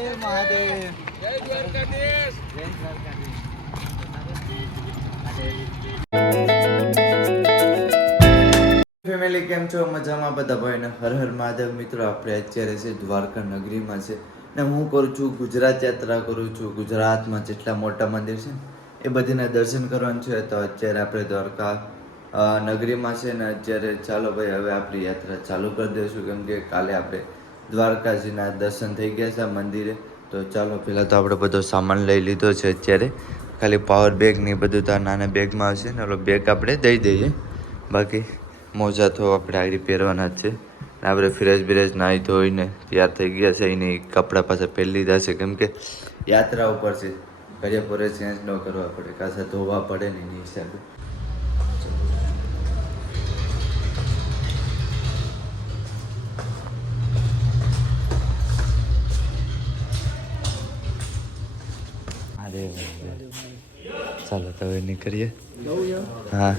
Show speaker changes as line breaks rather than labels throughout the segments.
Dwarkadhish family, કેમ છો? મજામાં બધા ભાઈને હર હર મહાદેવ. મિત્રો, આપણે અત્યારે છે દ્વારકા નગરીમાં છે. ને હું કરું છું ગુજરાત યાત્રા, કરું છું ગુજરાતમાં જેટલા મોટા મંદિર છે એ બધીને દર્શન કરવાનું છે. તો અત્યારે આપણે દ્વારકા નગરીમાં છે ને, અત્યારે ચાલો ભાઈ, હવે આપણી યાત્રા ચાલુ કરી દઈશું. કેમ કે કાલે આપણે દ્વારકાજીના દર્શન થઈ ગયા છે મંદિરે. તો ચાલો, પહેલાં તો આપણે બધો સામાન લઈ લીધો છે અત્યારે. ખાલી પાવર બેગ ને બધું તો નાના બેગમાં આવશે ને, ઓલો બેગ આપણે દઈ દઈએ. બાકી મોજા તો આપણે આગળ પહેરવાના જ છે. આપણે ફ્રેશ બ્રેશ નાહી ધોઈને તૈયાર થઈ ગયા છે. એની કપડાં પાસે પહેરી લીધા છે. કેમ કે યાત્રા ઉપર છે. ઘરે પૂરે ચેન્જ ન કરવા પડે. કાંસા ધોવા પડે ને એની હિસાબે. ચાલો તો હવે નીકળીએ. હા.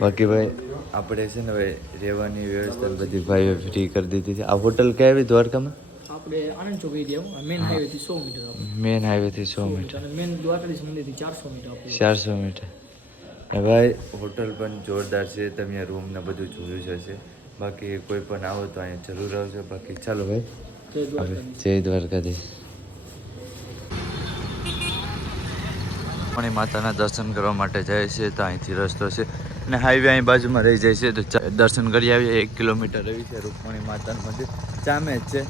બાકી ભાઈ આપણે છે ને ભાઈ રહેવાની વ્યવસ્થા બધી ભાઈઓ ફ્રી કરી દીધી છે. આ હોટલ ક્યાં આવી? દ્વારકામાં?
આપણે Anand Chowk area main highway થી સો મીટર
મેન હાઈવેથી સો મીટર
મેન દ્વારકાધીશ મંદિરથી ચારસો મીટર
ચારસો મીટર ભાઈ હોટલ પણ જોરદાર છે. તમે રૂમ ને બધું જોયું જ હશે. બાકી કોઈ પણ આવો તો અહીંયા જરૂર આવજો. બાકી ચાલો ભાઈ
જય દ્વારકાધીશ
રૂકમણી માતાના દર્શન કરવા માટે જાય છે તો અહીંથી રસ્તો છે. અને હાઈવે અહીં બાજુમાં રહી જાય છે તો દર્શન કરી આવીએ. એક કિલોમીટર રહી છે રૂકમણી માતાનું મંદિર. સામે જ છે.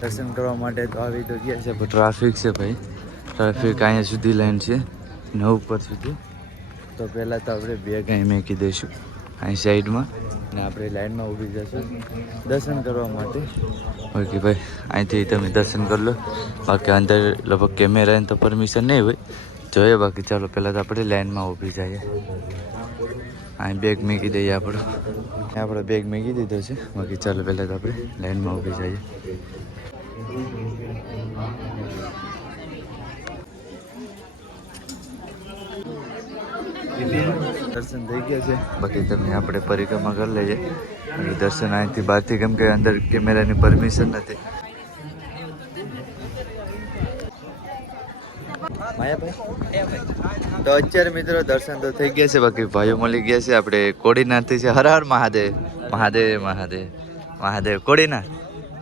દર્શન કરવા માટે તો આવી તો ગયા છે, પણ ટ્રાફિક છે ભાઈ. ટ્રાફિક અહીંયા સુધી લાઈન છે. ને ઉપર સુધી. તો પહેલાં તો આપણે બેગ અહીં મેકી દઈશું. અહીં સાઈડમાં ને આપણે લાઈનમાં ઊભી જશું. દર્શન કરવા માટે. ઓકે ભાઈ, અહીંથી તમે દર્શન કરી લો. બાકી અંદર લગભગ કેમેરાની તો પરમિશન નહીં હોય. જોઈએ, બાકી ચાલો, પહેલાં તો આપણે લાઈનમાં ઊભી જઈએ. અહીં બેગ મૂકી દઈએ આપણો. આપણો બેગ મૂકી દીધો છે. બાકી ચાલો, પહેલાં તો આપણે લાઈનમાં ઊભી જઈએ. દર્શન થઈ ગયા છે. બાકી તમે આપણે પરિક્રમા કરી લઈએ. દર્શન અહીંથી બહારથી કેમ કે અંદર કેમેરાની પરમિશન નથી. તો અત્યારે મિત્રો દર્શન તો થઈ ગયા છે, બાકી ભાઈઓ મળી ગયા છે. આપણે કોડીનાથથી છે. હર હર મહાદેવ. મહાદેવ મહાદેવ. મહાદેવ, કોડીનાથ.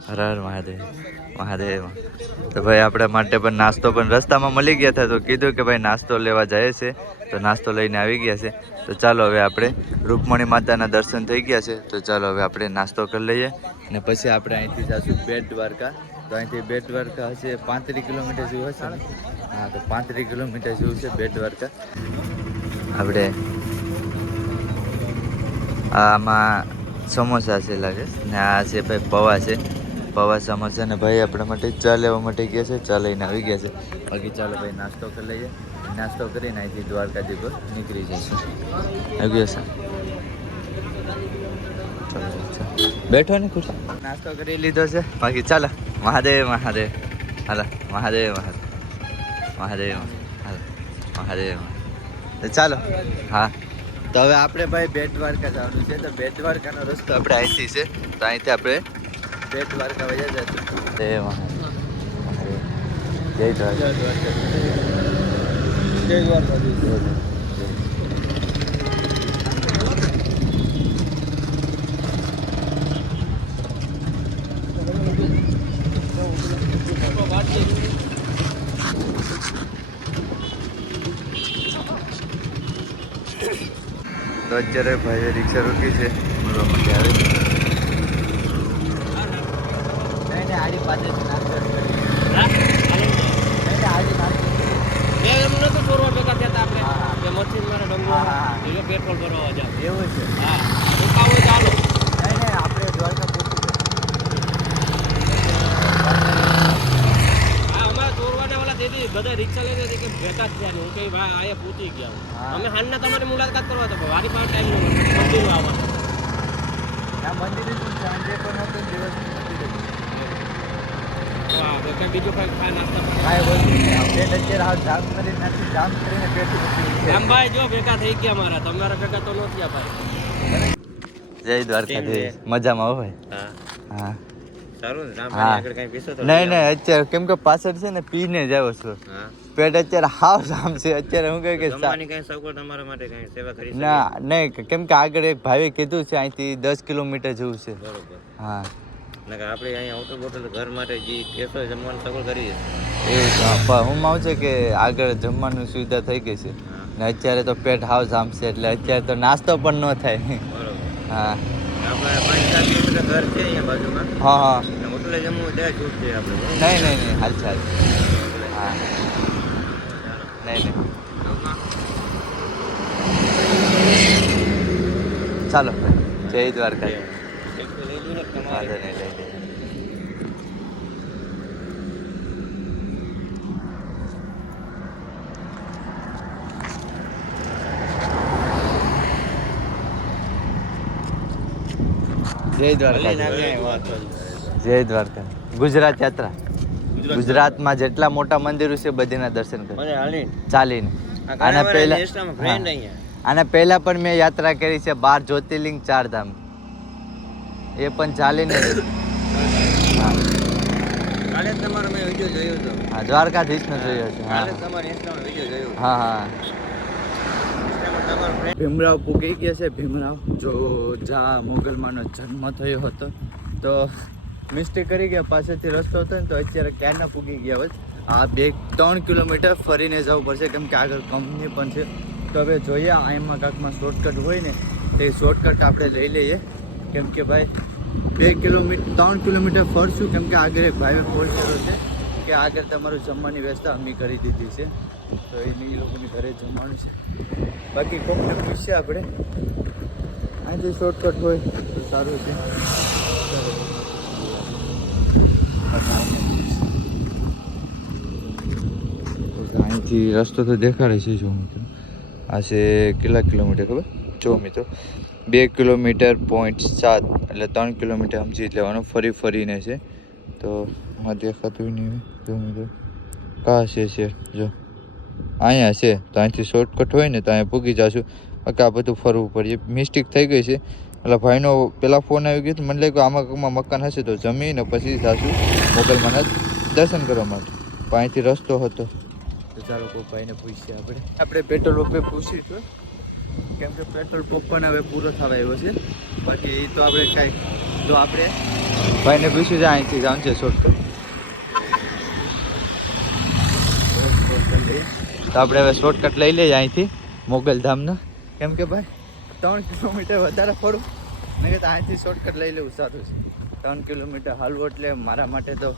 હર હર મહાદેવ. મહાદેવ. તો ભાઈ આપણા માટે પણ નાસ્તો પણ રસ્તામાં મળી ગયા હતા, તો કીધું કે ભાઈ નાસ્તો લેવા જાય છે. તો નાસ્તો લઈને આવી ગયા છે. તો ચાલો હવે આપણે રૂકમણી માતાના દર્શન થઈ ગયા છે. તો ચાલો હવે આપણે નાસ્તો કરી લઈએ. અને પછી આપણે અહીંથી જઈશું બેટ દ્વારકા. તો અહીંથી બેટ દ્વારકા હશે પાંત્રીસ કિલોમીટર જેવું હશે હા, તો પાંત્રીસ કિલોમીટર જેવું છે બેટ દ્વારકા. આપણે આમાં સમોસા છે લાગે ને આ છે ભાઈ પૌવા છે. પૌવા છે ને ભાઈ આપણા માટે ચા લેવા માટે ગયા છે, ચા લઈને આવી ગયા છે. બાકી ચાલો ભાઈ નાસ્તો કરી લઈએ. નાસ્તો કરીને અહીંથી દ્વારકાથી પર નીકળી જઈશું. આવી છે. બેઠો ને ખુશ? નાસ્તો કરી લીધો છે. બાકી ચાલો, મહાદેવ મહાદેવ. હાલો, મહાદેવ મહાદેવ. મહાદેવ મહાદેવ ચાલો, હા. તો હવે આપણે ભાઈ બેટ દ્વારકા જવાનું છે. તો બેટ દ્વારકાનો રસ્તો આપણે અહીંથી છે. તો અહીંથી આપણે બેટ દ્વારકા વયા જશું જય મહાદેવ મહાદેવ. જય દ્વારકા
જય દ્વારકાધીશ
તો અત્યારે ભાઈએ રિક્ષા રોકી છે મળવા માટે આવે છે આડી પાસે
બે એમ નતું ફોરવર્ડ ભેગા થયા હતા આપણે બે મશીન મારે ડંગો
હા, હા.
એ પેટ્રોલ ભરવા જાવ
એવું છે
હા રોકાવું હોય ચાલો
નહીં નહીં આપણે દ્વારકા પહોંચી
હા અમારા ચોરવાને ઓલા દીદી બધા રિક્ષા લઈને કે ભેગા જ થયા હું કઈ ભાઈ આયા પહોંચી ગયા અમે હાલના તમારી મુલાકાત કરવા તો વારી પાસે ટાઈમ મંદિર આવવા
આ મંદિરે સાંજે પણ હતું દિવસ
બીજું કઈ ખા નાસ્તા
નહીં. મૂકી
જો ભેગા થઈ ગયા મારા. તમારા ભેગા તો નથી ભાઈ.
જય દ્વારકાધીશ. મજામાં હો ભાઈ?
હા.
હા.
સારું ને?
હા.
આગળ કઈ પીશો તો
નહીં નહીં અત્યારે કેમ કે પાછળ છે ને પીને જ આવ્યો છું.
હા.
પેટ અત્યારે હાવ જામ છે. અત્યારે હું કહે કે
જમવાની કઈ સગવડ તમારા માટે કઈ સેવા કરી
ના નહીં કેમ કે આગળ એક ભાઈએ કીધું છે અહીંથી દસ કિલોમીટર જેવું છે.
બરોબર.
હા.
નકર આપણે અહીંયા હોટલ બોટલ ઘર માટે જે કેસો જમવાની સગવડ કરી
હા. માનું છે કે આગળ જમવાની સુવિધા થઈ ગઈ છે. ને અત્યારે તો પેટ હાવ જામશે એટલે અત્યારે તો નાસ્તો પણ ન થાય.
બરોબર.
હા.
આપણે પાંચ સાત કિલોમીટર ઘર છે અહીંયા બાજુમાં
હા હા
અને હોટલે જમવું હોય ત્યાં છૂટ છે આપણે બરોબર?
નહીં નહીં નહીં હાલ ચાલ હા નહીં નહીં ચાલો જય દ્વારકા
સેલ્ફી લઈ લો ને
વાંધો
તમારે
નહીં લઈ લઈએ જય દ્વારકા
ના.
જય ગુજરાત યાત્રા. ગુજરાતમાં જેટલા મોટા મંદિરો છે બધીના દર્શન કરે. ચાલીને. આના પહેલા આના પહેલા પણ મેં યાત્રા કરી છે બાર જ્યોતિર્લિંગ ચાર ધામ. એ પણ ચાલીને. હા
મેં વીડિયો જોયો
છે હા હા હા
ઇન્સ્ટામાં તમારો friend
ભીમરાવ પૂગી ગયા છે. ભીમરાવ જો જા મોગલમાંનો જન્મ થયો હતો. તો મિસ્ટેક કરી ગયા, પાસેથી રસ્તો હતો ને તો અત્યારે ક્યારના પૂગી ગયા હોય? આ બે ત્રણ કિલોમીટર ફરીને જવું પડશે, કેમ કે આગળ કંપની પણ છે. તો હવે જોઈએ આમાં કાંકમાં શોર્ટકટ હોય ને, તે શોર્ટકટ આપણે લઈ લઈએ. કેમ કે ભાઈ, બે કિલોમીટર ત્રણ કિલોમીટર ફરશું, કેમ કે આગળ એક ભાઈ કર્યો છે, કે આગળ તમારું જમવાની વ્યવસ્થા અમે કરી દીધી છે. તો એને એ લોકોની ઘરે જમવાનું છે. બાકી કોકને પૂછીએ આપણે. અહીંથી શોર્ટકટ હોય તો સારું છે. અહીંથી રસ્તો તો દેખાડે છે જો મિત્રો આ છે કેટલા કિલોમીટર ખબર? જો મિત્રો બે કિલોમીટર પોઈન્ટ સાત, એટલે ત્રણ કિલોમીટર સમજી લેવાનું, ફરી ફરીને છે. તો આ દેખાતું નહીં. જો મિત્રો કા છે છે જો. અહીંયા છે, તો અહીંથી શોર્ટકટ હોય ને તો અહીંયા પૂગી જશું. બાકી આ બધું ફરવું પડે. મિસ્ટેક થઈ ગઈ છે. એટલે ભાઈનો પેલા ફોન આવી ગયો તો મને લાગ્યું આમાં મકાન હશે તો જમીને પછી જશું મોગલમાંના દર્શન કરવા માટે. પણ અહીંથી રસ્તો હતો. તો ચાલો કોઈ ભાઈને પૂછીએ આપણે. આપણે પેટ્રોલ પંપે પૂછીશું. કેમ કે પેટ્રોલ પંપ પણ હવે પૂરો થવા આવ્યો છે. બાકી એ તો આપણે કાંઈ તો આપણે ભાઈને પૂછ્યું છે, અહીંથી જવાનું છે શોર્ટકટ તો આપણે હવે શોર્ટકટ લઈ લઈએ અહીંથી મોગલધામનો કેમ કે ભાઈ, ત્રણ કિલોમીટર વધારે ફરું. મેં કહેતા અહીંથી શોર્ટકટ લઈ લેવું સારું છે. ત્રણ કિલોમીટર હાલવું એટલે મારા માટે તો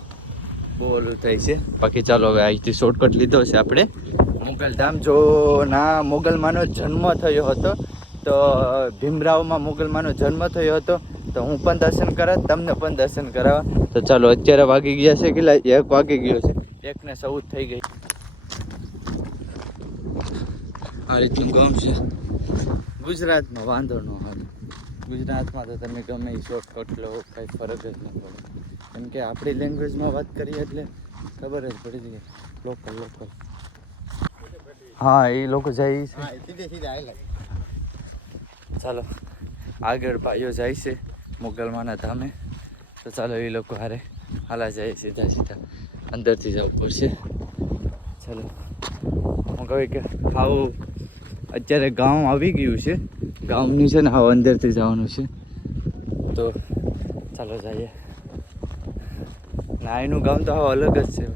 બહુ ઓલું થઈ છે. બાકી ચાલો હવે અહીંથી શોર્ટકટ લીધો છે આપણે. મોગલધામ જો ના મોગલમાંનો જન્મ થયો હતો, તો ભીમરાવમાં મોગલમાંનો જન્મ થયો હતો, તો હું પણ દર્શન કરાવ, તમને પણ દર્શન કરાવવા તો ચાલો અત્યારે વાગી ગયા છે કેટલા? એક વાગી ગયો છે. એકને સૌ થઈ ગઈ. આ રીતનું ગમશે છે. ગુજરાતમાં વાંધો ન આવે. ગુજરાતમાં તો તમે ગમે એ શોર્ટકટ લો કાંઈ ફરક જ ન પડે. કેમ કે આપણી લેંગ્વેજમાં વાત કરીએ એટલે ખબર જ પડી જાય. લોકલ લોકલ હા એ લોકો જાય છે. ચાલો આગળ ભાઈઓ જાય છે મોગલમાના ધામે. તો ચાલો એ લોકો હારે હાલા જાય સીધા સીધા અંદરથી જવું પડશે. ચાલો હું કહું કે હાવ અત્યારે ગામ આવી ગયું છે. ગામની છે ને હવે અંદરથી જવાનું છે. તો ચાલો જઈએ. ના એનું ગામ તો હવે અલગ જ છે.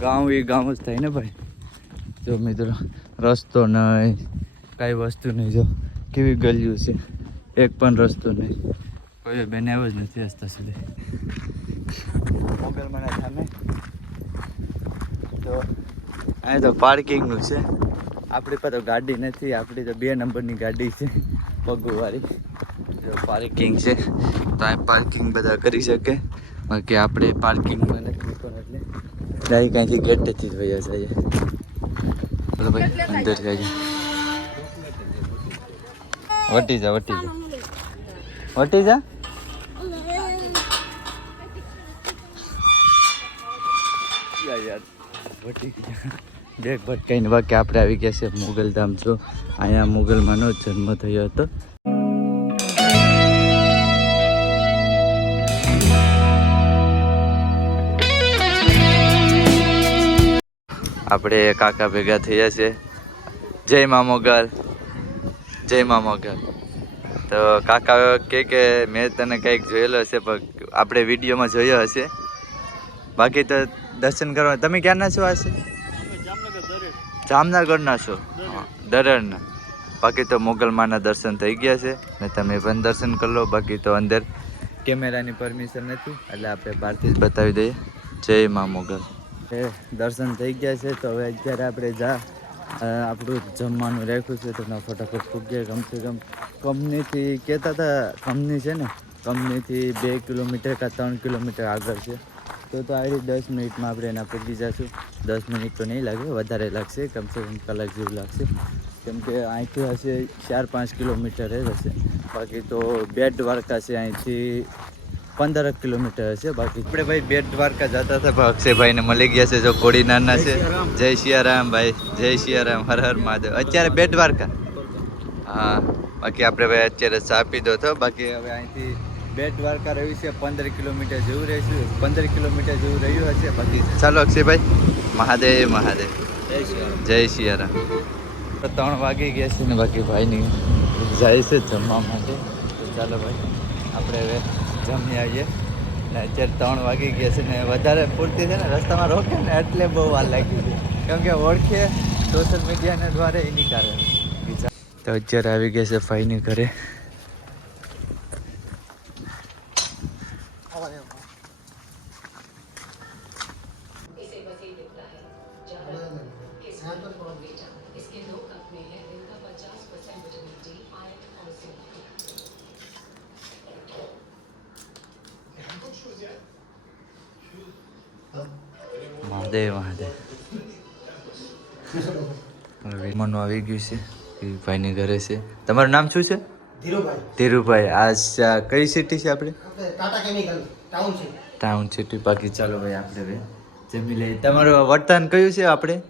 ગામ એ ગામ જ થાય ને ભાઈ? જો મિત્રો, રસ્તો નહીં, કાંઈ વસ્તુ નહીં. જો કેવી ગલ્યું છે. એક પણ રસ્તો નહીં. કોઈ બેન આવ્યો જ નથી રસ્તા સુધી. મોગલમાના સામે. તો અહીં તો પાર્કિંગનું છે. આપણી પાસે ગાડી નથી, આપણી તો બે નંબરની ગાડી છે પગુવાળી જો પાર્કિંગ છે, તો અહીં પાર્કિંગ બધા કરી શકે. બાકી આપણે પાર્કિંગમાં નથી પણ એટલે. ડાયરેક્ટ અહીંથી ગેટેથી જ વયા જઈએ બોલો ભાઈ, અંદર જઈએ. વટી જા વટી જા. વટી જા? યાર વટી દેખ ભટ કહીને વાકે આપણે આવી ગયા છે મુગલ ધામ છો અહીંયા મુગલમાંનો જન્મ થયો હતો. આપણે કાકા ભેગા થયા છે. જય મા મોગલ. જય મા મોગલ. તો કાકા કે કે મેં તને કંઈક જોયેલો હશે, પણ આપણે વિડીયોમાં જોયો હશે. બાકી તો દર્શન કરવા, તમે ક્યાંના છો હશે જામનગરના છો? દરડના બાકી તો મોગલમાના દર્શન થઈ ગયા છે ને તમે પણ દર્શન કરી લો. બાકી તો અંદર કેમેરાની પરમિશન નથી, એટલે આપણે બહારથી જ બતાવી દઈએ. જય મા મોગલ. એ, દર્શન થઈ ગયા છે, તો હવે અત્યારે આપણે જા આપણું જમવાનું રાખ્યું છે તો ફટાફટ ફૂગીએ કમસે કમ કંપનીથી કહેતા હતા, કંપની છે ને, કંપનીથી બે કિલોમીટર કાં ત્રણ કિલોમીટર આગળ છે. તો તો આવી રીતે દસ મિનિટમાં આપણે એના પગી જઈશું દસ મિનિટ તો નહીં લાગે વધારે લાગશે કમસે કમ કલાક જેવું લાગશે. કેમ કે અહીંથી હશે ચાર પાંચ કિલોમીટર જ હશે. બાકી તો બેટ દ્વારકા છે અહીંથી પંદર કિલોમીટર હશે. બાકી આપણે ભાઈ બેટ દ્વારકા જતા હતા પણ અક્ષયભાઈને મળી ગયા છે જો કોડી નાના છે. જય સિયારામ ભાઈ જય સિયારામ હર હર મહાદેવ. અત્યારે બેટ દ્વારકા. હા બાકી આપણે ભાઈ અત્યારે ચા પીધો હતો. બાકી હવે અહીંથી બેટ દ્વારકા રહ્યું છે પંદર કિલોમીટર જેવું રહેશું. પંદર કિલોમીટર જેવું રહ્યું હશે બાકી ચાલો અક્ષયભાઈ મહાદેવ મહાદેવ. જય તો ત્રણ વાગી ગયા છે ને બાકી ભાઈની જાય છે જમવા માટે. તો ચાલો ભાઈ આપણે હવે જમી આવીએ. ને અત્યારે ત્રણ વાગી ગયા છે ને વધારે પૂરતી છે ને રસ્તામાં રોકે ને એટલે બહુ વાર લાગી છે. કેમ કે ઓળખે સોશિયલ મીડિયાના દ્વારા એની કારણે. તો અત્યારે આવી ગયા છે ભાઈની ઘરે. મહાદેવ મહાદેવ. મનુ આવી ગયું છે. ભાઈની ઘરે છે. તમારું નામ શું છે?
ધીરુભાઈ.
ધીરુભાઈ આ કઈ સિટી છે આપણે?
ટાઉન
સિટી બાકી ચાલો ભાઈ આપણે જમી લઈએ. તમારું વર્તન કયું છે આપણે?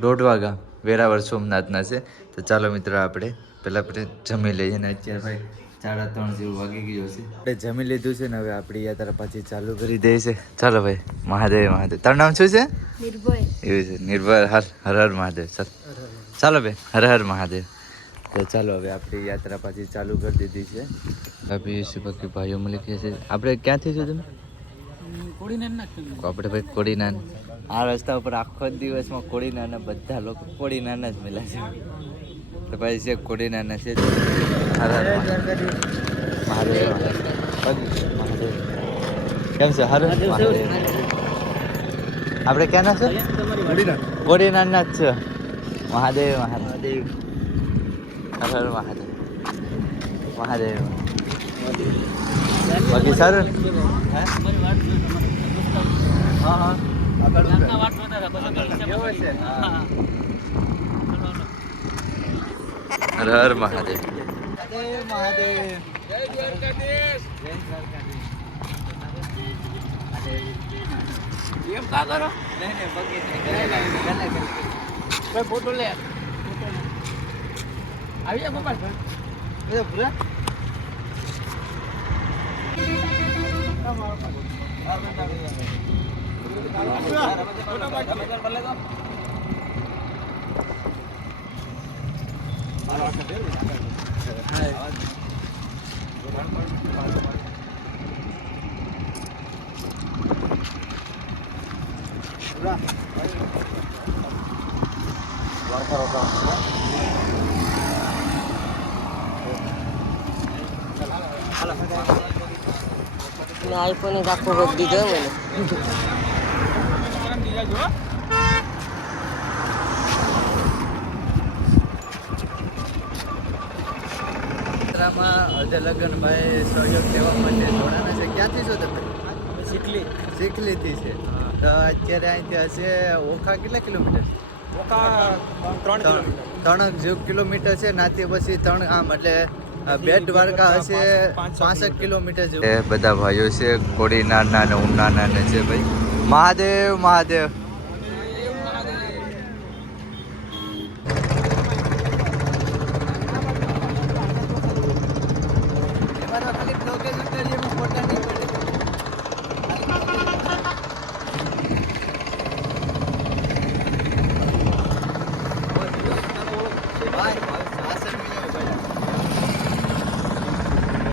દોઢવા ગામ. વેરાવળ સોમનાથના છે. તો ચાલો મિત્રો આપણે પહેલાં આપણે જમી લઈએ ને અત્યારે ભાઈ. સાડા ત્રણ જેવું વાગી ગયું છે આપણે જમી લીધું છે ને હવે આપણી યાત્રા પાછી ચાલુ કરી દે છે. ચાલો ભાઈ મહાદેવ મહાદેવ. તારું નામ શું છે?
નિર્ભય.
એવું છે. નિર્ભર હર હર હર મહાદેવ. ચાલ. ચાલો બે હર હર મહાદેવ. તો ચાલો હવે આપણી યાત્રા પાછી ચાલુ કરી દીધી છે. ભાભી છે ભાઈઓ મળી ગયા છે આપણે ક્યાંથી છો તમે? આપણે ભાઈ કોડીનાન. આ રસ્તા ઉપર આખો જ દિવસમાં કોડીનાના બધા લોકો કોડીનાના જ મળ્યા છે. તો છે છે હર હર મહાદેવ મહાદેવ મહાદેવ. કેમ છે? હર? આપણે ક્યાંના છો? કોડીનારના જ છે. મહાદેવ મહાદેવ. હર મહાદેવ. મહાદેવ. બાકી સર? ને? હા હા. ગલે હર મહાદેવ.
ફોટો લે. આવી જા પપ્પા
પૂરા
મેં આઈફોન આખો વખ દીધો મને
યાત્રામાં અજય લગ્નભાઈ સહયોગ લેવા માટે જોડાના છે. ક્યાંથી છો તમે?
શીખલી
ચીખલીથી છે. તો અત્યારે અહીંથી હશે ઓખા કેટલા કિલોમીટર? ત્રણ ત્રણ જેવું કિલોમીટર છે નાથી પછી ત્રણ આમ એટલે બેટ દ્વારકા હશે પાસઠ કિલોમીટર. જેવું. બધા ભાઈઓ છે કોડીનારના ને ઉનાના ને છે ભાઈ. મહાદેવ મહાદેવ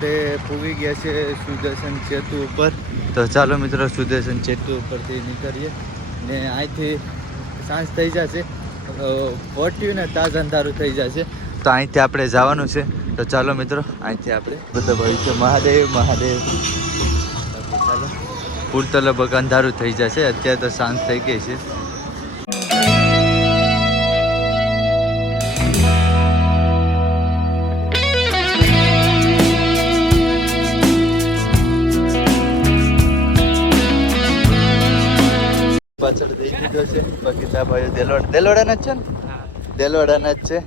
આપણે પૂગી ગયા છે સુદર્શન સેતુ ઉપર. તો ચાલો મિત્રો, સુદર્શન સેતુ ઉપરથી નીકળીએ. ને અહીંથી સાંજ થઈ જશે. ફોર્ટ્યુ ને તાજ અંધારું થઈ જશે. તો અહીંથી આપણે જવાનું છે. તો ચાલો મિત્રો, અહીંથી આપણે બધા છે, મહાદેવ મહાદેવ. ચાલો. પૂરતો લગભગ અંધારું થઈ જશે. અત્યારે તો સાંજ થઈ ગઈ છે. પાછળ છે દેલવાડાના જ છે ને? દેલવાડાના જ છે.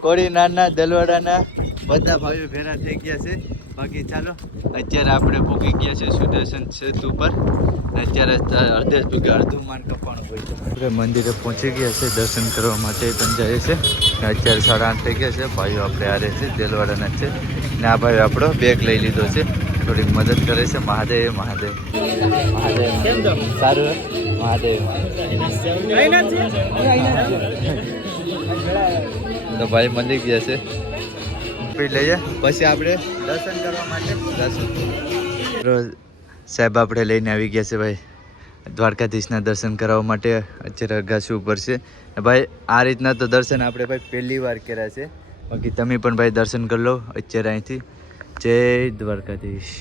કોડીનારના, દેલવાડાના. બધા ભાઈઓ ભેગા થઈ ગયા છે. બાકી ચાલો, અત્યારે આપણે ભૂકી ગયા છે સુદર્શન સેતુ ઉપર. અત્યારે અડધે ભૂગે અડધું માન કપાણું હોય આપણે મંદિરે પહોંચી ગયા છે દર્શન કરવા માટે પણ જાય છે. અત્યારે સાડા આઠ થઈ ગયા છે. ભાઈઓ આપણે હારે છે, દેલવાડાના જ છે. ને આ ભાઈઓ આપણો બેગ લઈ લીધો છે. થોડીક મદદ કરે છે. મહાદેવ મહાદેવ. મહાદેવ? સારું મહાદેવ. તો ભાઈ મંદિર ગયા છે. લઈએ. પછી આપણે દર્શન કરવા માટે. રોજ સાહેબ આપણે લઈને આવી ગયા છે ભાઈ. દ્વારકાધીશના દર્શન કરાવવા માટે. અત્યારે અગાસી ઉપર છે. ભાઈ આ રીતના તો દર્શન આપણે ભાઈ પહેલી વાર કર્યા છે. બાકી તમે પણ ભાઈ દર્શન કરી લો અત્યારે અહીંથી. જય દ્વારકાધીશ.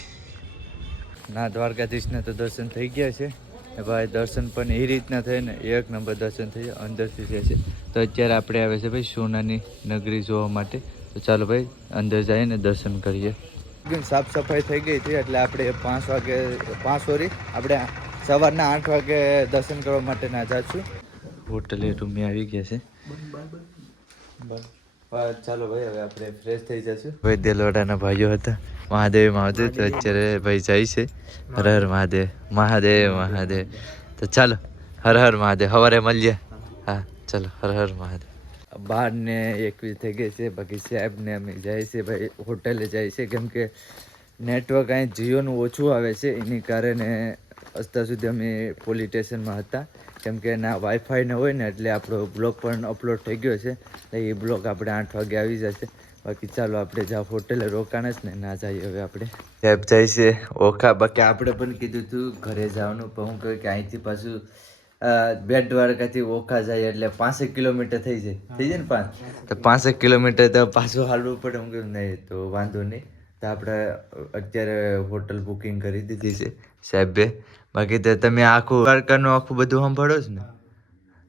ના દ્વારકાધીશના તો દર્શન થઈ ગયા છે. ને ભાઈ દર્શન પણ એ રીતના થાય ને એક નંબર દર્શન થઈ જાય અંદરથી જાય છે. તો અત્યારે આપણે આવે છે ભાઈ સોનાની નગરી જોવા માટે. તો ચાલો ભાઈ અંદર જઈને દર્શન કરીએ. સાફ સફાઈ થઈ ગઈ હતી એટલે આપણે પાંચ વાગે પાંચ સોરી આપણે સવારના આઠ વાગે દર્શન કરવા માટે ના જાશું હોટલે રૂમે આવી ગયા છે. ચાલો ભાઈ હવે આપણે ફ્રેશ થઈ જશું. ભાઈ દેલવાડાના ભાઈઓ હતા. મહાદેવ મહાદેવ તો અત્યારે ભાઈ જાય છે. હર હર મહાદેવ મહાદેવ મહાદેવ. તો ચાલો, હર હર મહાદેવ સવારે મળીએ. હા, ચાલો, હર હર મહાદેવ. બાર ને એકવીસ થઈ ગઈ છે બાકી સાહેબ ને અમે જાય છે ભાઈ, હોટેલે જાય છે. કેમ કે નેટવર્ક અહીં જીઓનું ઓછું આવે છે, એની કારણે અત્યાર સુધી અમે પોલીસ સ્ટેશનમાં હતા. કેમ કે ના વાઈફાઈ ને હોય ને, એટલે આપણો બ્લોગ પણ અપલોડ થઈ ગયો છે. એ બ્લોગ આપણે આઠ વાગે આવી જશે. બાકી ચાલો આપણે જ્યાં હોટેલે રોકાણ જ ને ના જઈએ હવે આપણે. સાહેબ જાય છે? ઓખા, બાકી આપણે પણ કીધું હતું ઘરે જવાનું, પણ હું કહ્યું કે અહીંથી પાછું બેટ દ્વારકાથી ઓખા જાય એટલે પાંસેક કિલોમીટર થઈ જાય. થઈ જાય ને પાંચ? તો પાંસઠ કિલોમીટર તો પાછું હાલવું પડે. હું કહ્યું નહીં, તો વાંધો નહીં. તો આપણે અત્યારે હોટલ બુકિંગ કરી દીધી છે, સાહેબે બાકી તો તમે આખું દ્વારકાનું આખું બધું સાંભળો જ ને.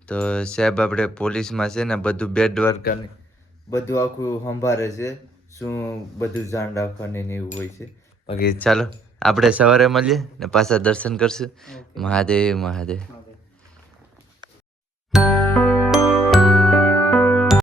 તો સાહેબ, આપણે પોલીસમાં છે ને બધું બેટ દ્વારકાની બધું આખું સંભાળે છે. શું બધું ધ્યાન રાખવાની ને એવું હોય છે. બાકી ચાલો. આપણે સવારે મળીએ ને પાછા દર્શન કરશું. મહાદેવ મહાદેવ.